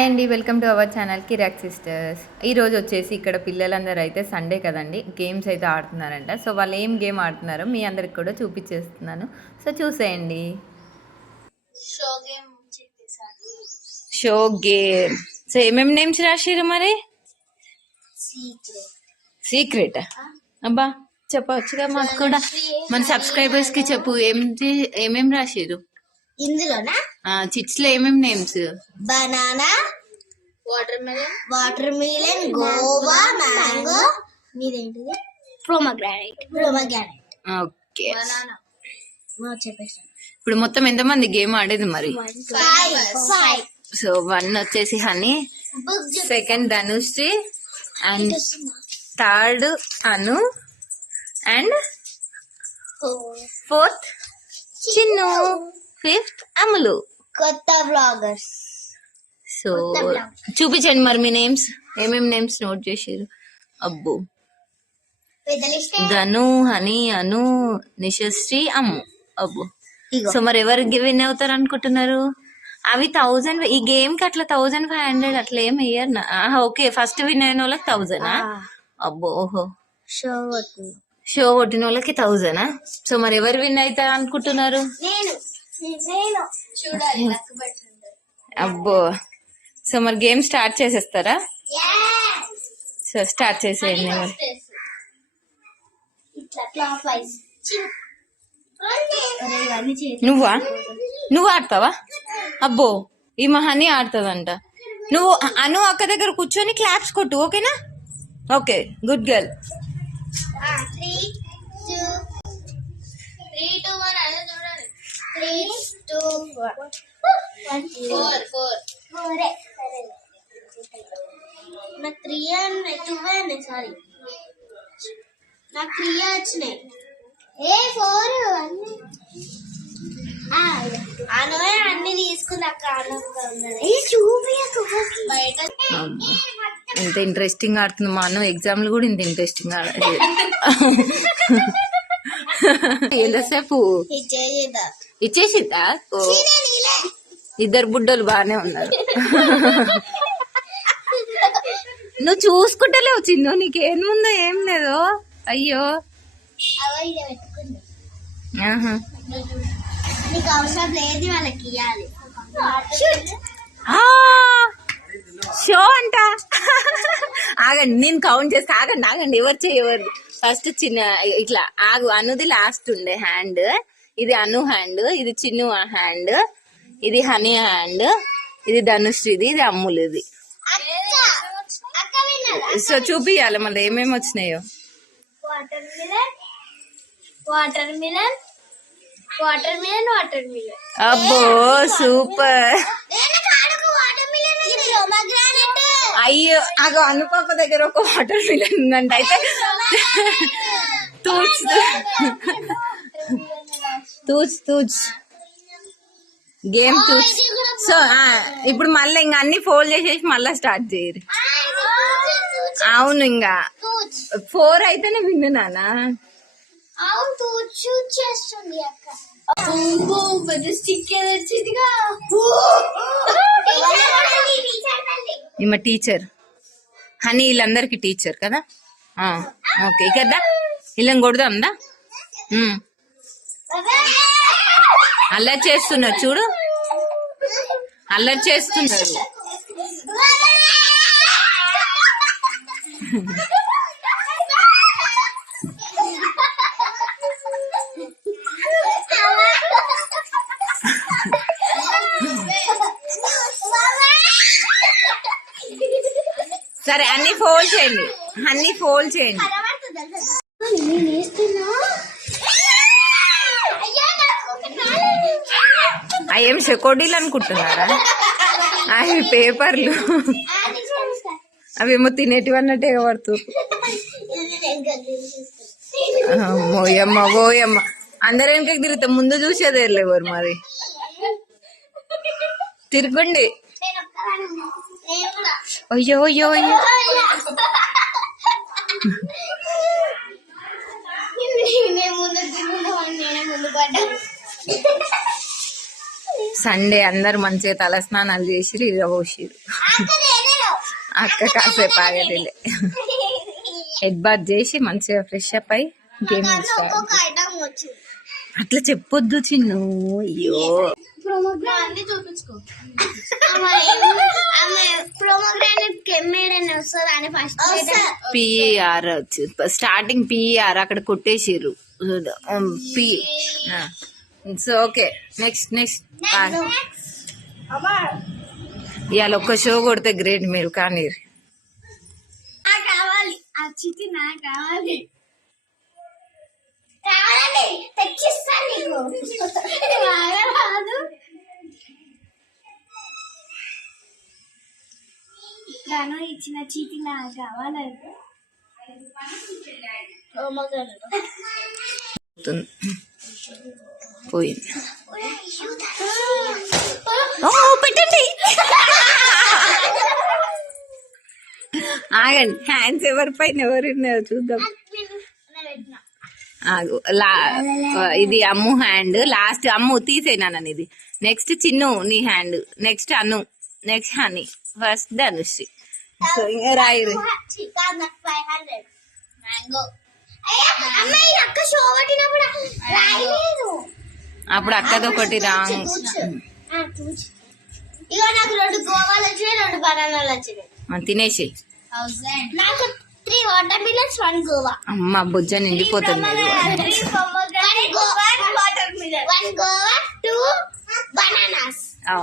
Hi అండి welcome to our channel Kiraak sisters. ఈరోజు వచ్చేసి ఇక్కడ పిల్లలందరూ అయితే సండే కదండి గేమ్స్ అయితే ఆడుతున్నారంట. సో వాళ్ళు ఏం గేమ్ ఆడుతున్నారో మీ అందరికి కూడా చూపించేస్తున్నాను. సో చూసేయండి. షో గేమ్ సో ఏమేమి నేమ్స్ రాసిరు మరి? సీక్రెట్. అబ్బా చెప్పవచ్చుగా మాకు కూడా. మన సబ్స్క్రైబర్స్కి చెప్పు ఏం ఏమేం రాసిరు ఇందులోనా? చిట్స్లో ఏమేం names? Banana watermelon watermelon guava mango మీదేంటిది pomegranate. Pomegranate. Okay. Banana. చెప్పేసాను ఇప్పుడు మొత్తం ఎంతమంది గేమ్ ఆడేది మరి? సో వన్ వచ్చేసి Honey second Dhanushri and third Anu and fourth Chinnu. Fifth Amalu కొత్త బ్లాగర్స్ సో చూపించండి మరి మీ నేమ్స్ ఏమేమి నేమ్స్ నోట్ చేసారు అబ్బు. ధను హనీ అను నిశశ్రీ అమ్ము. అబ్బు. సో మరి ఎవరు విన్ అవుతారు అనుకుంటున్నారు? అవి థౌజండ్ ఈ గేమ్కి అట్లా థౌజండ్ ఫైవ్ హండ్రెడ్ అట్లా ఏం వేయరు ఓకే ఫస్ట్ విన్ అయిన వాళ్ళకి థౌజండ్ అబ్బో ఓహో. షో షో కొట్టిన వాళ్ళకి థౌజండ్ సో మరి ఎవరు విన్ అవుతారు అనుకుంటున్నారు? నేను నేను. చూడాలి అబ్బో. సో మరి గేమ్ స్టార్ట్ చేసేస్తారా? సో స్టార్ట్ చేసేయండి మరి. నువ్వా? నువ్వు ఆడతావా? అబ్బో ఈ మహాని ఆడుతుందంట. నువ్వు అను అక్క దగ్గర కూర్చొని క్లాప్స్ కొట్టు ఓకేనా? Okay good girl three two one చూడండి three two four four four నాకు three and two and sorry నాకు త్రీ వచ్చినాయి ఏ ఫోర్ అన్ని అనోయ ఇంత ఇంట్రెస్టింగ్ ఆడుతుంది మా అన్న ఎగ్జామ్లు కూడా ఇంత ఇంట్రెస్టింగ్ ఆడలేదు ఎంతసేపు? ఇచ్చేదా ఇచ్చేసిందా? ఓ. ఇద్దరు బుడ్డోలు బాగానే ఉన్నారు. నువ్వు చూసుకుంటలేవు చిన్ను నీకేముందో ఏం లేదో. అయ్యో. ఆహా. ఆ, షో అంట. ఆగండి నేను కౌంట్ చేస్తా. ఆగండి ఆగండి ఎవరు చేయవరు ఫస్ట్ చిన్న ఇట్లా ఆగు అనుది లాస్ట్ ఉండే హ్యాండ్. ఇది అను హ్యాండ్ ఇది చిన్ను హ్యాండ్ ఇది హనీ హ్యాండ్ ఇది ధనుశ్రీది ఇది అమ్ములుది. సో చూపియాలి మళ్ళీ ఏమేమి వచ్చినాయో. Watermelon watermelon watermelon watermelon అబ్బో సూపర్. అయ్యో అగో అనుపాప దగ్గర ఒక వాటర్ మిలన్ ఉందంట. అయితే తూచ్ తూచ్ తూచ్. గేమ్ తూచ్. సో ఇప్పుడు మళ్ళీ ఇంకా అన్ని ఫోల్డ్ చేసేసి మళ్ళీ స్టార్ట్ చేయరు. అవును ఇంకా. ఫోర్ అయితేనే విన్ను నానా ఈమె టీచర్ హనీ వీళ్ళందరికి టీచర్ కదా? ఓకే. కదా వీళ్ళని కొడదాందా ఉమ్. అల్లరి చేస్తున్నారు చూడు. అల్లరి చేస్తున్నారు. సరే అన్ని ఫోల్డ్ చేయండి. అన్ని ఫోల్డ్ చేయండి నేను వేస్తున్నా అవి ఏం చెకోడీలు అనుకుంటున్నారా? అవి పేపర్లు. అవేమో తినేటివి అన్నట్టే పడుతుంది ఓయమ్మ ఓయమ్మ అందరు వెనకకి తిరుగుతాం ముందు చూసేదే లేవారు మరి. తిరగండి. అయ్యో అయ్యో అయ్యో. ముందు ముందు ముందు పడ్డా. సండే అందరు మంచిగా తలస్నానాలు చేసి ఇక పోసిరు అక్క కాసేపు ఆగటిలే హెడ్ బాత్ చేసి మంచిగా ఫ్రెష్ అప్ అయి గేమ్ అట్లా చెప్పొద్దు చిన్ను. అయ్యో. పిఆర్ వచ్చి స్టార్టింగ్ పిఆర్ అక్కడ కొట్టేసిర్రు. P so okay next next ఇవాళ ఒక్క షో కొడితే గ్రేట్ మీరు కానీ కావాలి. ఆ చితి నాకు కావాలి. కావాలండి తెచ్చిస్తాను నీకు. బాగా రాదు. గాను ఇచ్చిన చీటి నాకు కావాలి. పోయింది పెట్టండి. ఆగండి. హ్యాండ్స్ ఎవరి పైన ఎవరున్నారో చూద్దాం. ఆగు లా ఇది అమ్ము హ్యాండ్ లాస్ట్ అమ్ము తీసేనాను ఇది నెక్స్ట్ చిన్ను నీ hand next Anu. Next Honey. First Dhanushri so ఇంకా అక్క షో పట్టినప్పుడు రాయలేదు. అప్పుడు అక్కది ఒకటి రాంగ్. ఇక నాకు రెండు గోవాలు వచ్చినాయి రెండు బనానాలు వచ్చినాయి. తినేసి. నాకు three watermelons one guava. అమ్మ బుజ్జ నిండిపోతుంది. ఇది. One guava watermelon one guava two bananas. ఆ.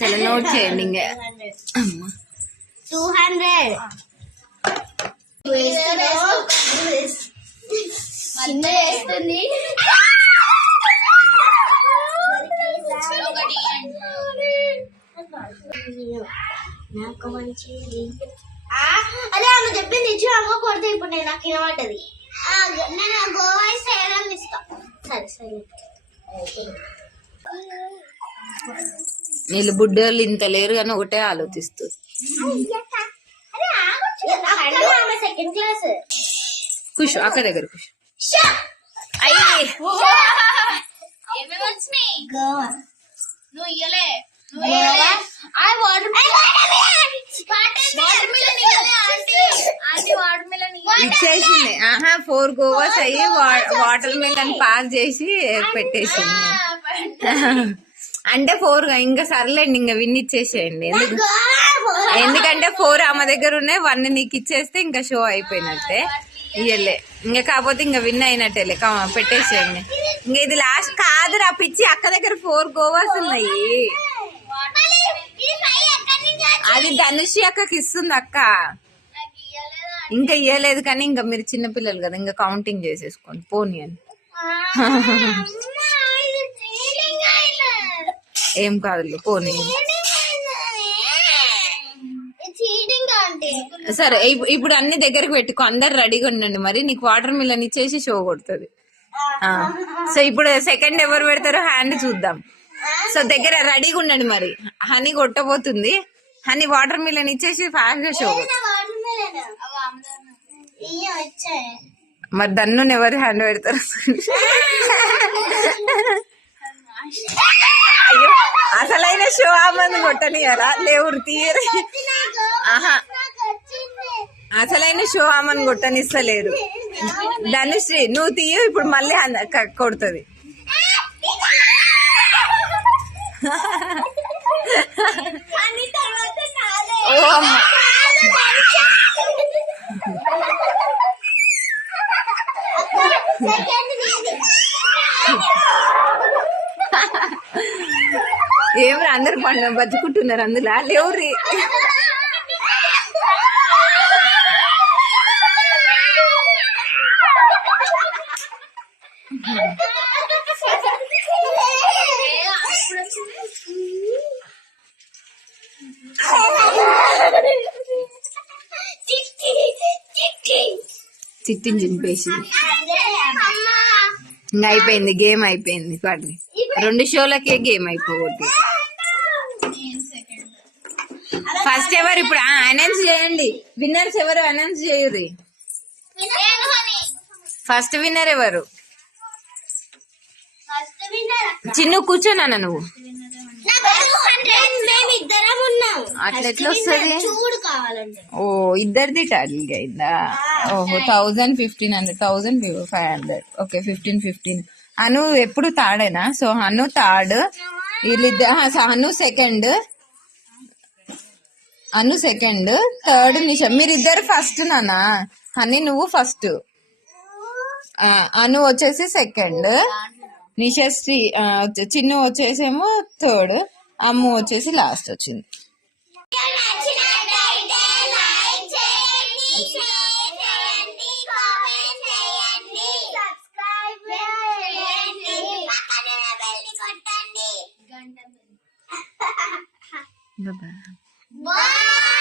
చాలా నోట్ చేయండి ఇంకా అమ్మ. Two hundred. వేస్తుంది. నాకు మంచి అదే ఆమె చెప్పింది ఇచ్చి అమ్మ కొడితే ఇప్పుడు నేను నాకు వినబడ్డది. ఆ, నేను గోవా సేవలు ఇస్తా. సరే సరే. వీళ్ళు బుడ్డోళ్ళు ఇంత లేరు కానీ ఒకటే ఆలోచిస్తారు క్లాస్ ఖుష్ అక్క దగ్గర ఖుష్ అయ్యి నువ్వు ఇయ్యలే నువ్వు ఇయ్యలే ఆ వాటర్ ఇచ్చేసింది ఆహా ఫోర్ గోవాస్ అయ్యి వాటర్ మిలన్ పాస్ చేసి పెట్టేసింది. అంటే ఫోర్ ఇంకా సర్లేండి ఇంకా విన్ ఇచ్చేసేయండి. ఎందుకు ఎందుకంటే ఫోర్ ఆమె దగ్గర ఉన్నాయి వన్ నీకు ఇచ్చేస్తే ఇంకా షో అయిపోయినట్టే. ఇయ్యలే. ఇంకా కాకపోతే ఇంకా విన్ అయినట్టేలే. పెట్టేసేయండి. ఇంకా ఇది లాస్ట్ కాదురా పిచ్చి అక్క దగ్గర ఫోర్ గోవాస్ ఉన్నాయి. అది ధనుషి అక్కకి ఇస్తుంది అక్క. ఇంకా ఇయ్యలేదు కానీ ఇంకా మీరు చిన్నపిల్లలు కదా ఇంకా కౌంటింగ్ చేసేసుకోండి. పోనీ అని. ఏం కాదు పోనీ చీటింగ్ అంటే సరే ఇప్- ఇప్పుడు అన్ని దగ్గరకు పెట్టుకో అందరు రెడీగా ఉండండి మరి. నీకు వాటర్ మిలన్ ఇచ్చేసి షో కొడుతుంది. ఆ. సో ఇప్పుడు సెకండ్ ఎవరు పెడతారో హ్యాండ్ చూద్దాం. సో దగ్గర రెడీగా ఉండండి మరి. హనీ కొట్టబోతుంది. హనీ వాటర్ మిలన్ ఇచ్చేసి ఫాస్ట్గా షో మరి దన్ను ఎవరు హ్యాండ్ పెడతారు? అసలైన షో ఆమెను కొట్టనియరా? లేవురు తీయరు. అసలైన కొట్టనిస్తలేరు. ధనుశ్రీ నువ్వు తీయు ఇప్పుడు మళ్ళీ క- కొడుతుంది. అని ఓ అమ్మ. అందరు పండు బతుకుంటున్నారు అందులో. లేవురి చిట్టిని చింపేసింది ఇంకా అయిపోయింది గేమ్ అయిపోయింది పడి రెండు షోలకే గేమ్ అయిపోవద్దు ఫస్ట్ ఎవరు ఇప్పుడు? అనౌన్స్ చేయండి. విన్నర్స్ ఎవరు? అనౌన్స్ చేయరు ఫస్ట్ విన్నర్ ఎవరు? చిన్ను కూర్చోనా నువ్వు. మేము ఇద్దరం ఉన్నాం. అట్లా ఎట్లా వస్తది? ఓ ఇద్దరిది టాలీగా అయిందా? ఓహో thousand fifteen hundred thousand five hundred okay fifteen fifteen Anu ఎప్పుడు తాడేనా? సో అను థర్డ్ వీళ్ళిద్దరు Anu second Anu second third Nisha మీరిద్దరు ఫస్ట్ నానా హనీ నువ్వు ఫస్ట్ అను వచ్చేసి సెకండ్ నిషశ్రీ చిన్న చిన్ను వచ్చేసేమో థర్డ్ అమ్ము వచ్చేసి లాస్ట్ వచ్చింది Bye-bye. Bye.